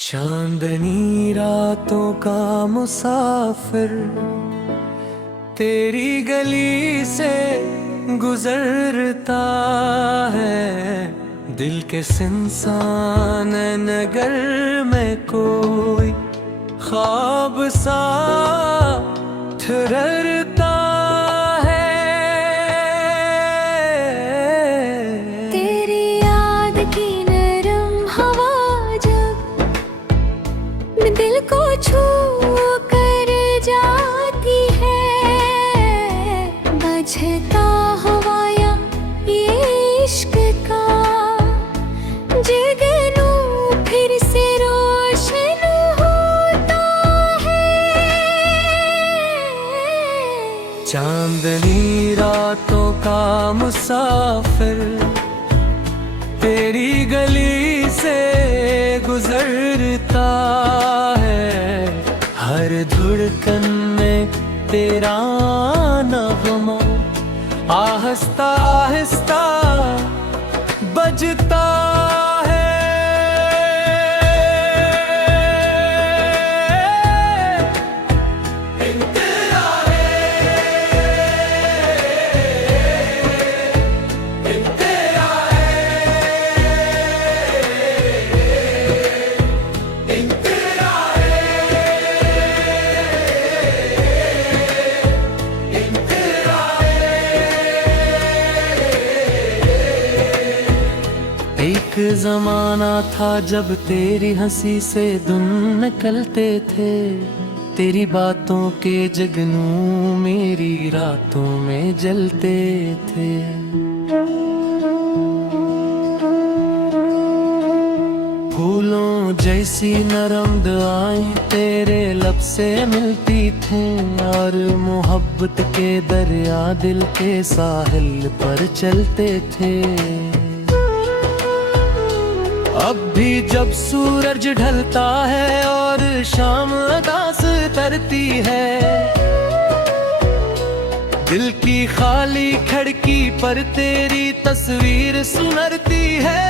चांदनी रातों का मुसाफिर तेरी गली से गुजरता है। दिल के सुनसान नगर में कोई ख्वाब सा ठहरता है। तेरी याद की नरम हवा जब दिल को छू कर जाती है, बजता हवाया ये इश्क का जगनू फिर से रोशन होता है। चांदनी रातों का मुसाफिर तेरी गली से गुजरता है। हर धड़कन में तेरा नगमा आहिस्ता आहिस्ता बजता है। एक जमाना था जब तेरी हंसी से दिन निकलते थे, तेरी बातों के जगनू मेरी रातों में जलते थे। फूलों जैसी नरम दुआएं तेरे लब से मिलती थी, और मोहब्बत के दरिया दिल के साहिल पर चलते थे। अब भी जब सूरज ढलता है और शाम आकाश तरती है, दिल की खाली खिड़की पर तेरी तस्वीर सुनरती है।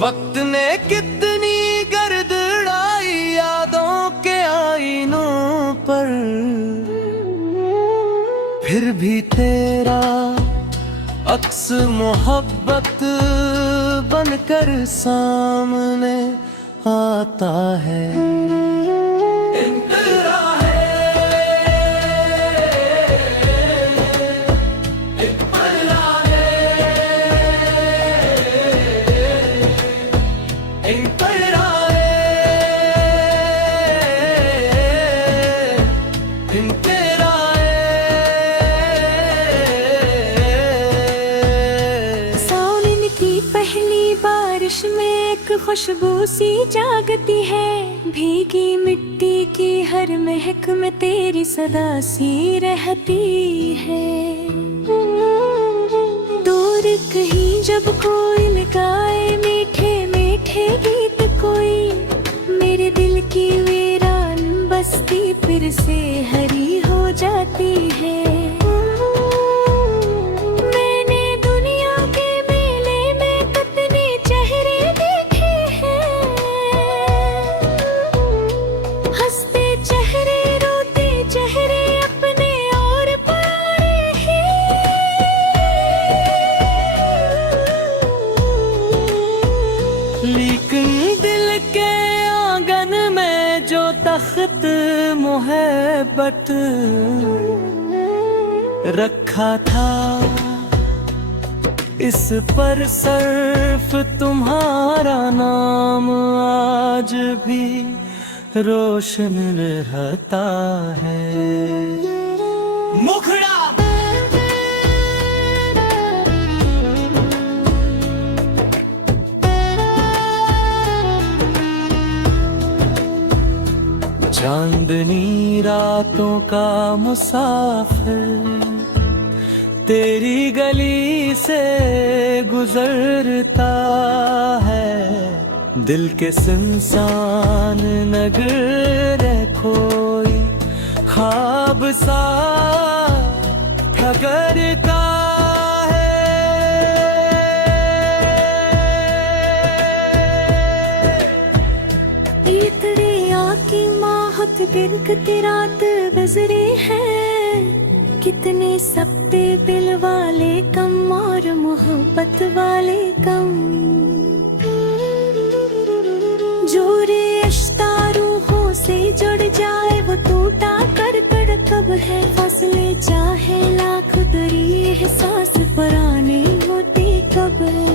वक्त ने कितनी गर्द उड़ाई यादों के आईनों पर, फिर भी तेरा अक्स मोहब्बत बनकर सामने आता है। इंतज़ार बारिश में एक खुशबू सी जागती है, भीगी मिट्टी की हर महक में तेरी सदा सी रहती है। दूर कहीं जब कोई लगाए मीठे मीठे गीत, कोई मेरे दिल की वीरान बस्ती फिर से हरी हो जाती है। लेकिन दिल के आंगन में जो तख्त मोहब्बत रखा था, इस पर सिर्फ तुम्हारा नाम आज भी रोशन रहता है। मुखड़ा चांदनी रातों का मुसाफिर तेरी गली से गुजरता है। दिल के सुनसान नगर कोई ख्वाब सा ठगरता है। वक्त रात गुजरे हैं, कितने सब पे दिल वाले कम और मोहब्बत वाले कम। जो रिश्ता रूहों से जुड़ जाए वो टूटा कर कब है, फासले चाहे लाख दरी एहसास पुराने होते कब है।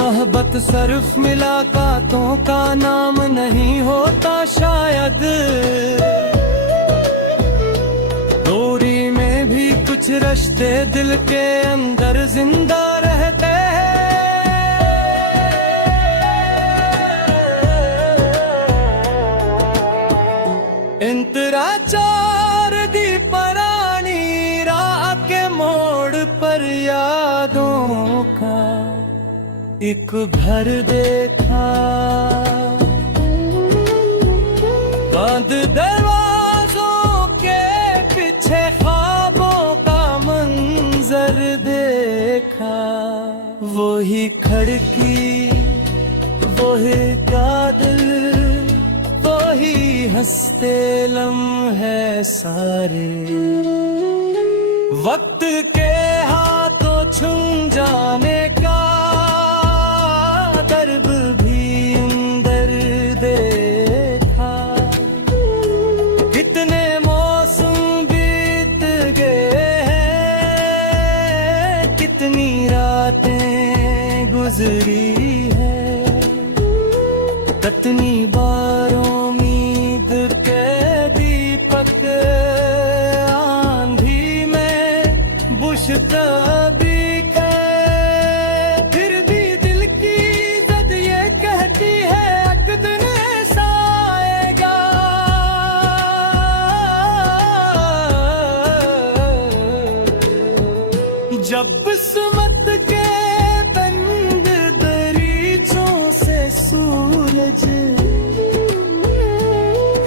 मोहब्बत सिर्फ मुलाकातों का नाम नहीं होता शायद, दूरी में भी कुछ रिश्ते दिल के अंदर जिंदा रहते हैं। इंतरा चार दी परानी राह के मोड़ पर यादों का एक घर देखा, बंद दरवाजों के पीछे ख्वाबों का मंजर देखा। वही खिड़की, वही कादिल, वही हंसते लम्हे सारे, वक्त के हाथों छूम जाने का दर्द भी अंदर देखा। कितने मौसम बीत गए हैं, कितनी रातें गुजरी है, कितनी बारों उम्मीद के दीपक आंधी में बुझता भी है। फिर भी दिल की जद ये कहती है एक दिन ऐसा आएगा, जब किस्मत के बंद दरीचों से सूरज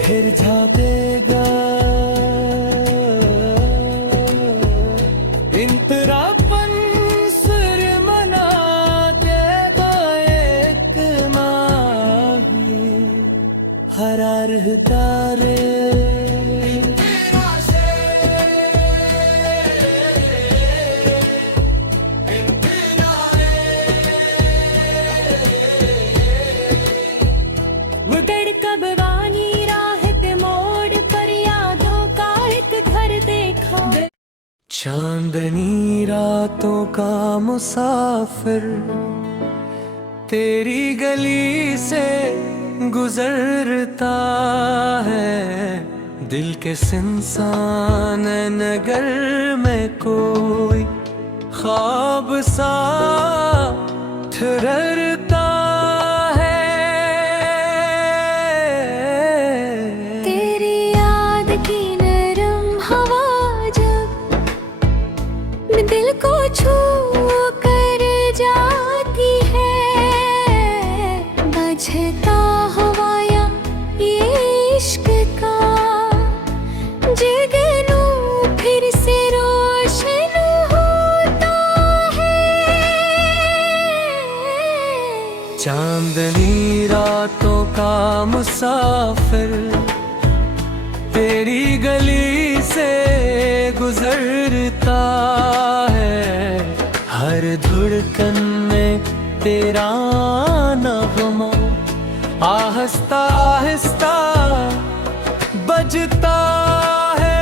फिर झाँकेगा। इंतरापन सुर मना देगा एक माही हरार तारे। चांदनी रातों का मुसाफिर तेरी गली से गुजरता है, दिल के सुनसान नगर में कोई ख्वाब सा ठहरता है। तेरी याद की नरम हवा दिल को छू कर जाती है, बजता हवाया ये इश्क का जगनू फिर से रोशन होता है। चांदनी रातों का मुसाफिर तेरी गली से गुजरता है, हर धड़कन में तेरा नगमा आहिस्ता आहिस्ता बजता है।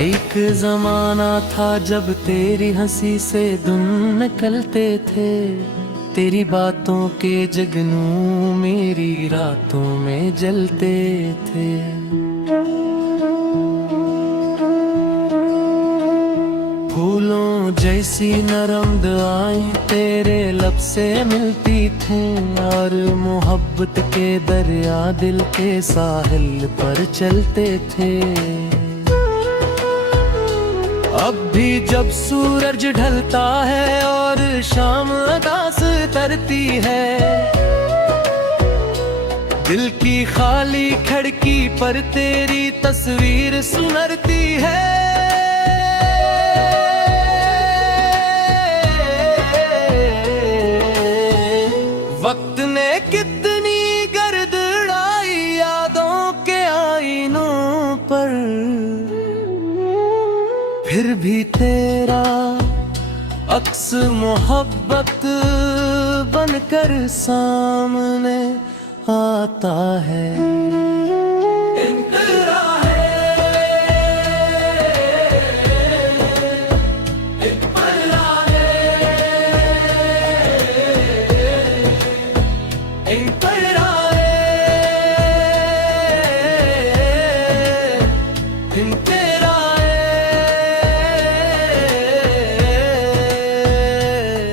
एक जमाना था जब तेरी हंसी से दिन निकलते थे, तेरी बातों के जगनू मेरी रातों में जलते थे। फूलों जैसी नरम दुआएं तेरे लब से मिलती थीं और मोहब्बत के दरिया दिल के साहिल पर चलते थे। अब भी जब सूरज ढलता है और शाम आकाश तरती है, दिल की खाली खिड़की पर तेरी तस्वीर सुनरती है। वक्त ने कितनी गर्द उड़ाई यादों के आईनों पर, फिर भी तेरा अक्स मोहब्बत बनकर सामने आता है।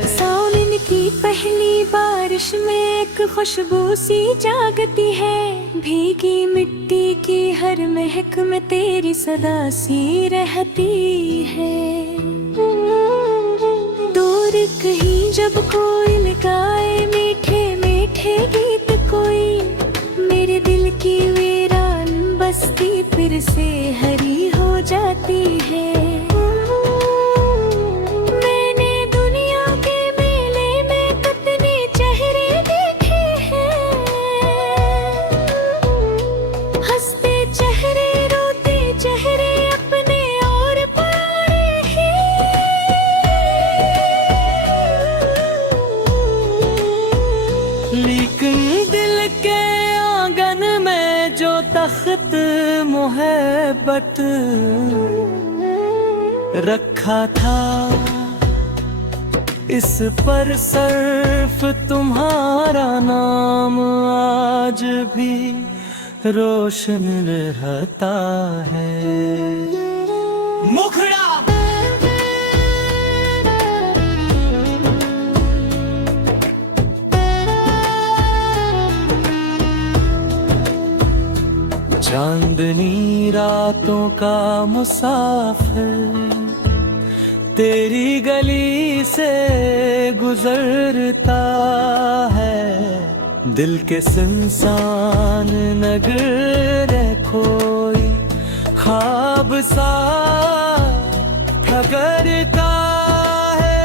सावन की पहली बारिश में एक खुशबू सी जागती है, भीगी मिट्टी की हर महक में तेरी सदा सी रहती है। दूर कहीं जब कोयल गाए मीठे मीठे गीत कोई, मेरे दिल की वीरान बस्ती फिर से हरी हो जाती है। मैंने दुनिया के मेले में कितने चेहरे देखे हैं, हंसते चेहरे रोते चेहरे अपने और पुराने हैं। लेकिन दिल के आंगन में जो तख्त मोहब्बत रखा था, इस पर सिर्फ तुम्हारा नाम आज भी रोशन रहता है। मुखड़ा चांदनी रातों का मुसाफिर तेरी गली से गुजरता है, दिल के सुनसान नगर कोई ख्वाब सा ठहरता है।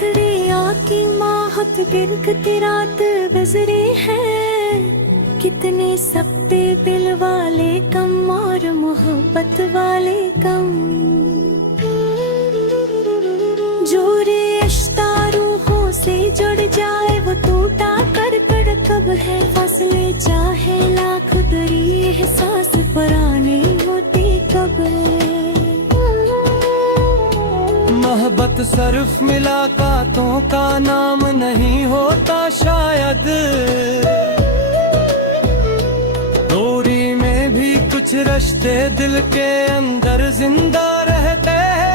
दरिया की माहौत गिरती रात गुजरे हैं, कितने सप्ते दिल वाले कम और मोहब्बत वाले कम। जोरे अश्ता रूहों से जुड़ जाए वो टूटा कर कब है, फासले चाहे लाख दरी एहसास पराने होते कब है। मोहब्बत सिर्फ मुलाकातों का नाम नहीं होता शायद, दूरी में भी कुछ रिश्ते दिल के अंदर जिंदा रहते हैं।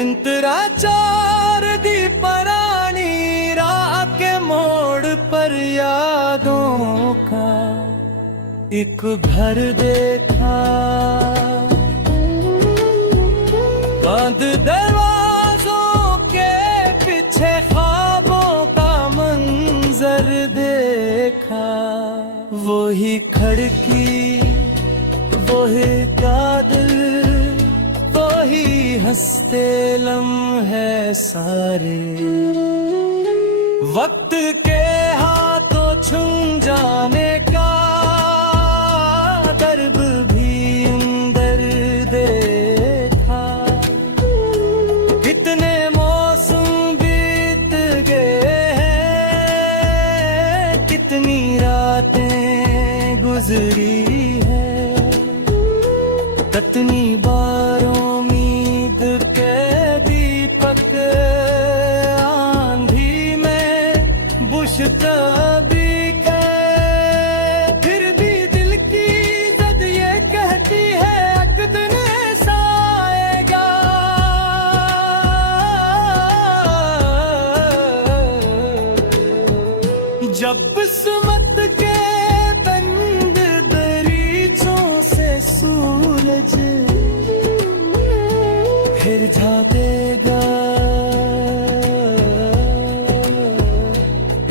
इंतरा चार दी परानी राह के मोड़ पर यादों का एक घर देखा, बंद दरवाजों के पीछे ख्वाबों का मंजर देखा। वही खिड़की वही कादिल वही हंसते लम्हे सारे, वक्त के हाथों छूम जाने का दर्द भी अंदर देखा। कितने मौसम बीत गए हैं, कितनी रातें गुजरी है, कितनी बार उम्मीद के दीपक मुश्ताबी है, फिर भी दिल की जद ये कहती है एक दिन ऐसा आएगा। जब किस्मत के बंद दरीचों से सूरज फिर झाँकेगा,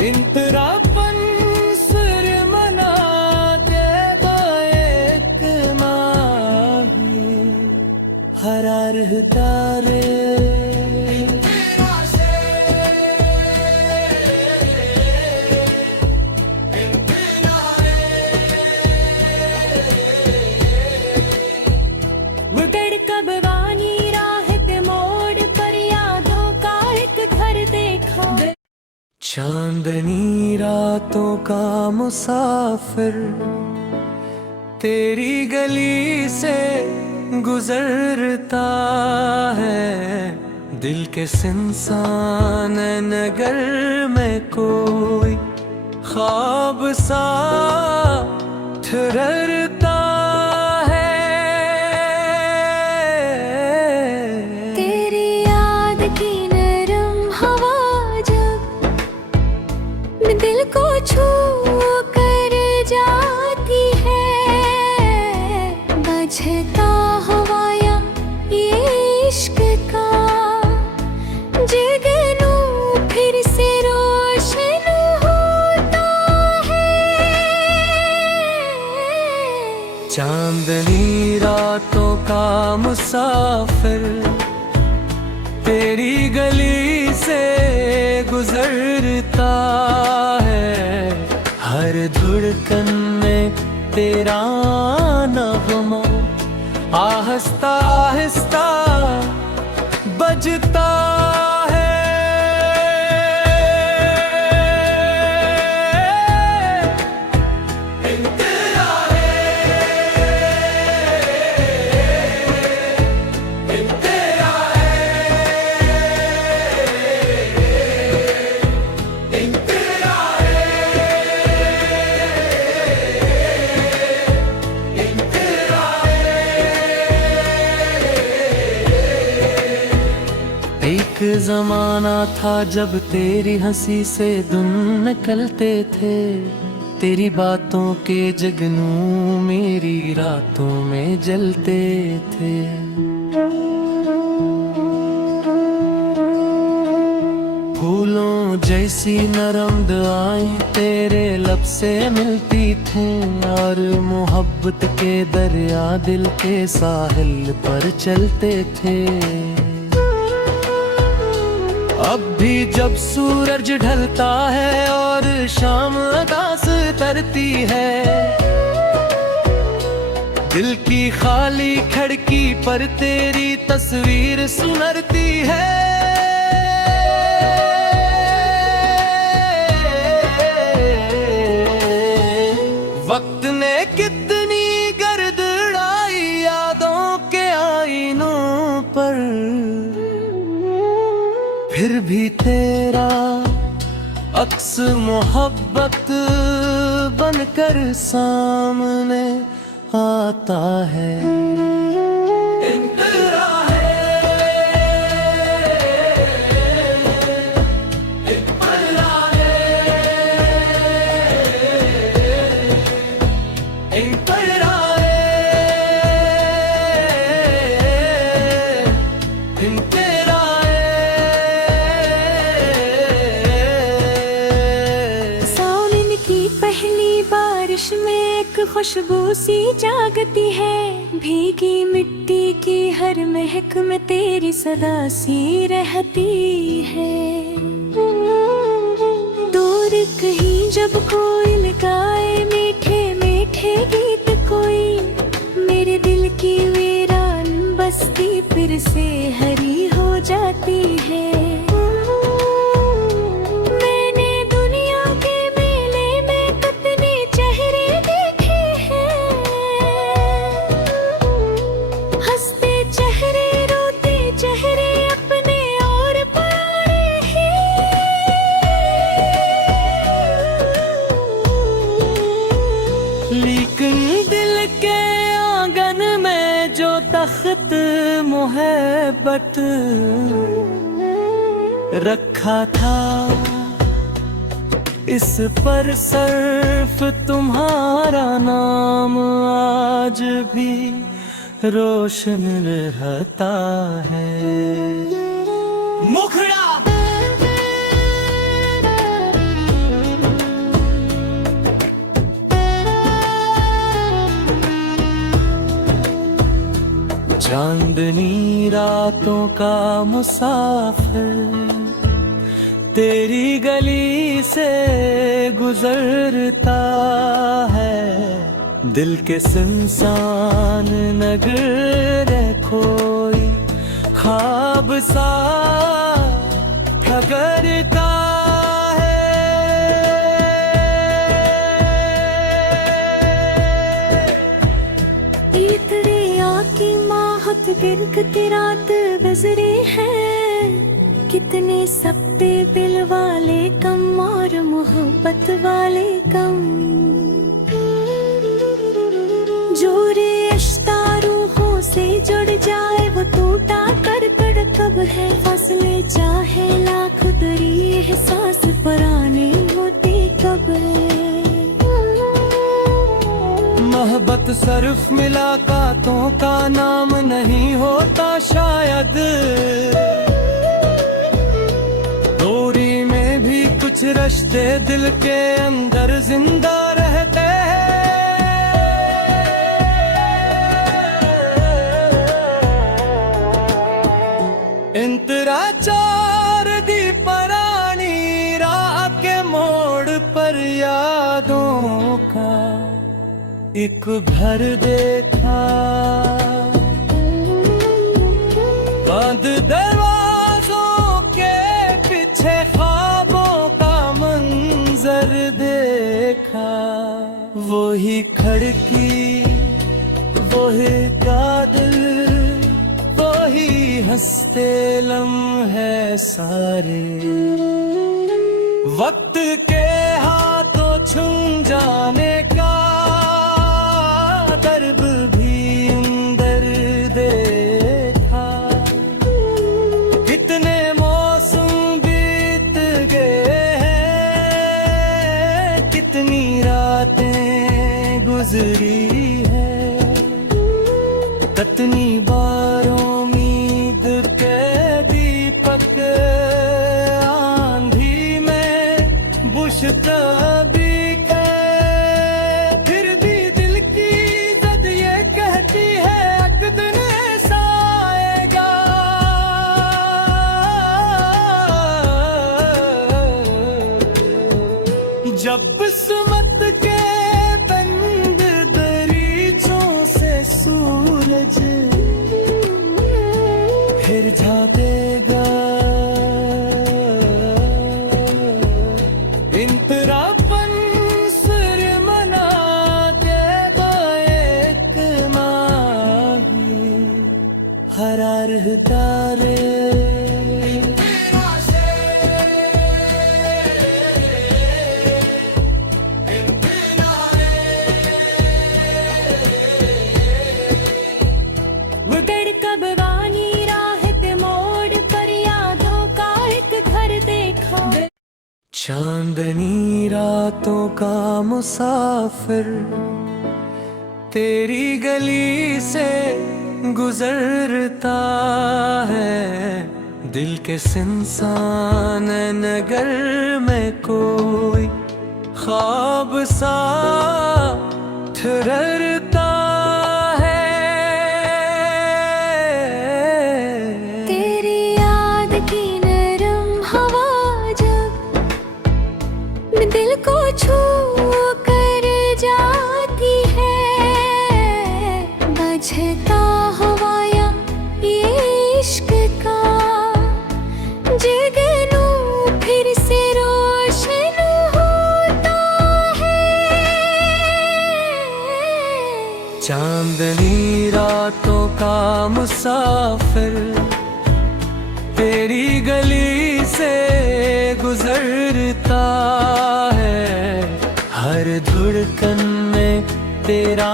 इंतरापन सिर मना देगा एक माही हरा रहता रे। गुटर कब वानी राह पे मोड़ पर यादों का एक घर देखा। चांदनी रातों का मुसाफिर तेरी गली से गुजरता है, दिल के सुनसान नगर में कोई ख्वाब सा ठहरता है। तेरी याद की नरम हवा जब दिल को छू कर जाती है, बजता हवाया ये इश्क का जगनू फिर से रोशन होता है। चांदनी रातों का मुसाफिर तेरी गली से गुजरता है, हर धड़कन में तेरा नगमा आहिस्ता आहिस्ता बजता है। एक जमाना था जब तेरी हंसी से दिन निकलते थे, तेरी बातों के जगनू मेरी रातों में जलते थे। फूलों जैसी नरम दुआएं तेरे लब से मिलती थीं, और मोहब्बत के दरिया दिल के साहिल पर चलते थे। अब भी जब सूरज ढलता है और शाम आकाश तरती है, दिल की खाली खिड़की पर तेरी तस्वीर सुनरती है। वक्त ने कितनी गर्द उड़ाई यादों के आईनों पर, फिर भी तेरा अक्स मोहब्बत बनकर सामने आता है। इंतरा है, इंतरा है, इंतरा है, इंतरा बारिश में एक खुशबू सी जागती है, भीगी मिट्टी की हर महक में तेरी सदा सी रहती है। दूर कहीं जब कोई गाए मीठे मीठे गीत कोई, मेरे दिल की वीरान बस्ती फिर से हरी हो जाती है। बट रखा था, इस पर सर्फ तुम्हारा नाम आज भी रोशन रहता है। मुखड़ा चांदनी रातों का मुसाफिर तेरी गली से गुजरता है, दिल के सुनसान नगर कोई ख्वाब सा ठगरता है। दरिया की माहौत गिरती रात गुजरे हैं, कितने सप्पे बिल वाले कम और मोहब्बत वाले कम। जो रिश्ता रूहों से जुड़ जाए वो टूटा कर कब है, फासले चाहे लाख दरी एहसास पराने होते कब है। मोहब्बत सर्फ मुलाकातों का नाम नहीं होता शायद, दूरी में भी कुछ रिश्ते दिल के अंदर जिंदा रहते हैं। इंतरा चार दी परानी राह के मोड़ पर यादों का एक घर देखा, बंद दरवाजों के पीछे ख्वाबों का मंजर देखा। वही खिड़की, वही कादिल, वही हंसते लम्हे सारे, वक्त के हाथों छूम जाने का दर्द भी अंदर देखा। कितने मौसम बीत गए हैं, कितनी रातें गुजरी है, कितनी बार उम्मीद के दीपक आंधी में बुझता भी है। फिर भी दिल की जद ये कहती है एक दिन ऐसा आएगा, जब किस्मत के बंद दरीचों से सूरज फिर झाकेगा। इंतरापन सुर मना दे दो एक माही हरार तारे। कब वानी राह पे मोड़ पर यादों का एक घर देखा। चांदनी रातों का मुसाफिर तेरी गली से गुजरता है, दिल के सुनसान नगर में कोई ख्वाब सा ठहरता है। तेरी याद की नरम हवा जब दिल को छू कर जाती है, बजता हवाया ये इश्क का जगनू फिर से रोशन होता है। चांदनी रातों का मुसाफिर तेरी गली से गुजरता है, हर धड़कन में तेरा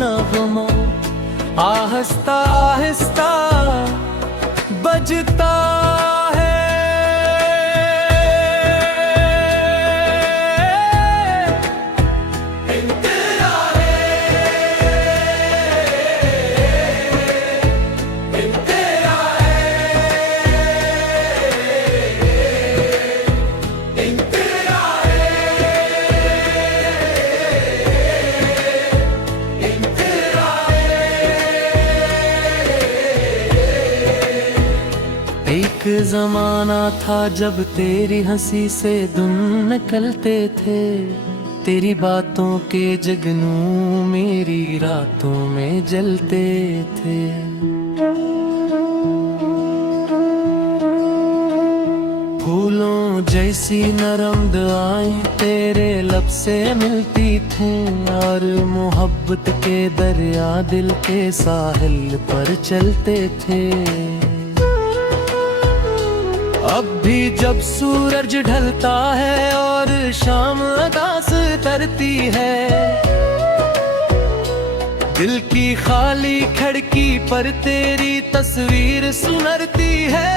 नगमा आहिस्ता आहिस्ता बजता है। एक जमाना था जब तेरी हंसी से दिन निकलते थे, तेरी बातों के जगनू मेरी रातों में जलते थे। फूलों जैसी नरम दुआएं तेरे लब से मिलती थीं, और मोहब्बत के दरिया दिल के साहिल पर चलते थे। अब भी जब सूरज ढलता है और शाम आकाश तरती है, दिल की खाली खिड़की पर तेरी तस्वीर सुनरती है।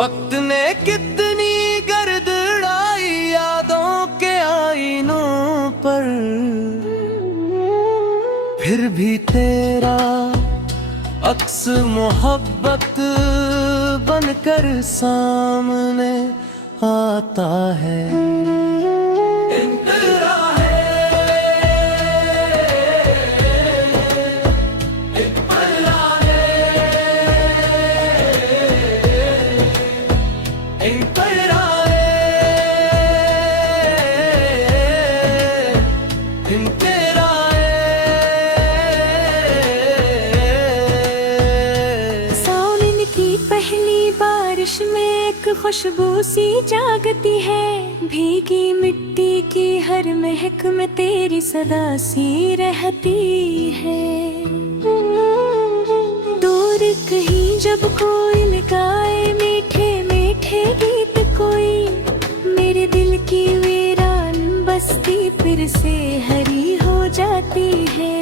वक्त ने कितनी गर्द उड़ाई यादों के आईनों पर, फिर भी तेरा अक्स मोहब्बत बनकर सामने आता है। बारिश में एक खुशबू सी जागती है, भीगी मिट्टी की हर महक में तेरी सदा सी रहती है। दूर कहीं जब कोई गाए मीठे मीठे गीत कोई, मेरे दिल की वीरान बस्ती फिर से हरी हो जाती है।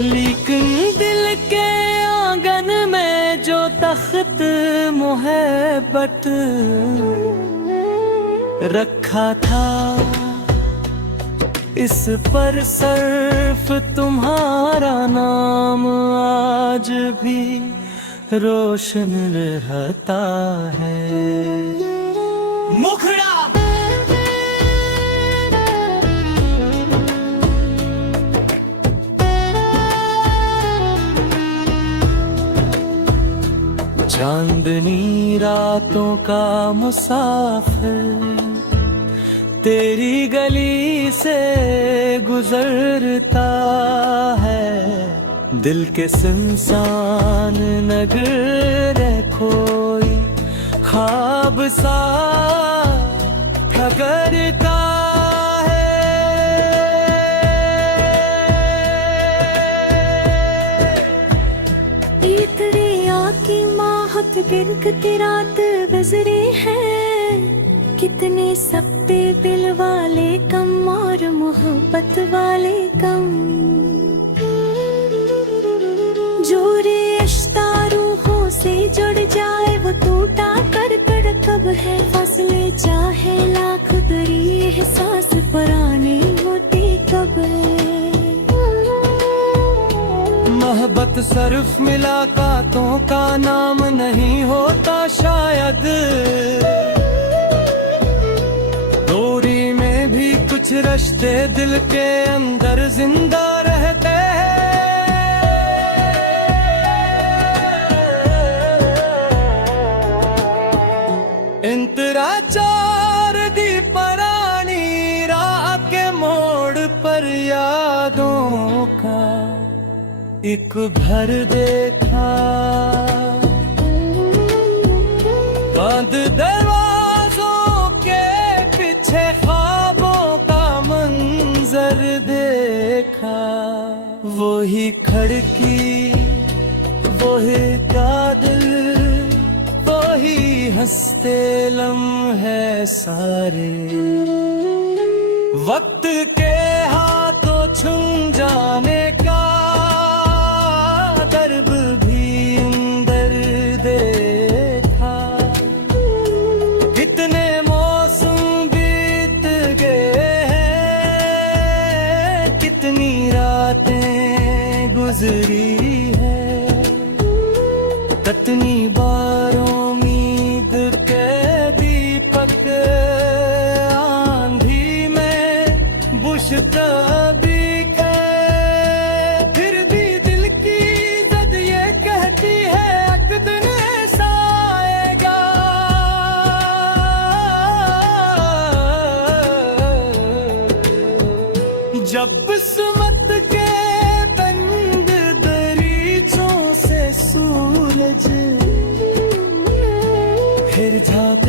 लेकिन दिल के आंगन में जो तख्त मोहब्बत रखा था, इस पर सिर्फ तुम्हारा नाम आज भी रोशन रहता है। मुखड़ा चांदनी रातों का मुसाफिर तेरी गली से गुजरता है, दिल के सुनसान नगर कोई ख्वाब सा ठहरता गिनती रात गुजरे हैं, कितने सबे दिल वाले कम और मोहब्बत वाले कम। जोरे रिश्ता रूहों से जुड़ जाए वो टूटा कर कब है, फासले चाहे लाख दरी एहसास पुराने होते कब है। मोहब्बत सिर्फ मुलाकातों का नाम नहीं होता शायद, दूरी में भी कुछ रिश्ते दिल के अंदर जिंदा रहते हैं। इंतरा चार दी परानी राह के मोड़ पर यादों का एक घर देखा, बंद दरवाजा पर देखा, वही खड़की, वही का दिल, वही हंसते लम्हे सारे। वक्त के हाथों छुम जाने का दर्द भी अंदर देखा। कितने मौसम बीत गए हैं, कितनी रातें गुजरी है, कितनी बार उम्मीद के दीपक आंधी में बुझता भी है। फिर भी दिल की जद ये कहती है एक दिन ऐसा आएगा। जब किस्मत के बंद दरीचों से सूरज फिर झाँक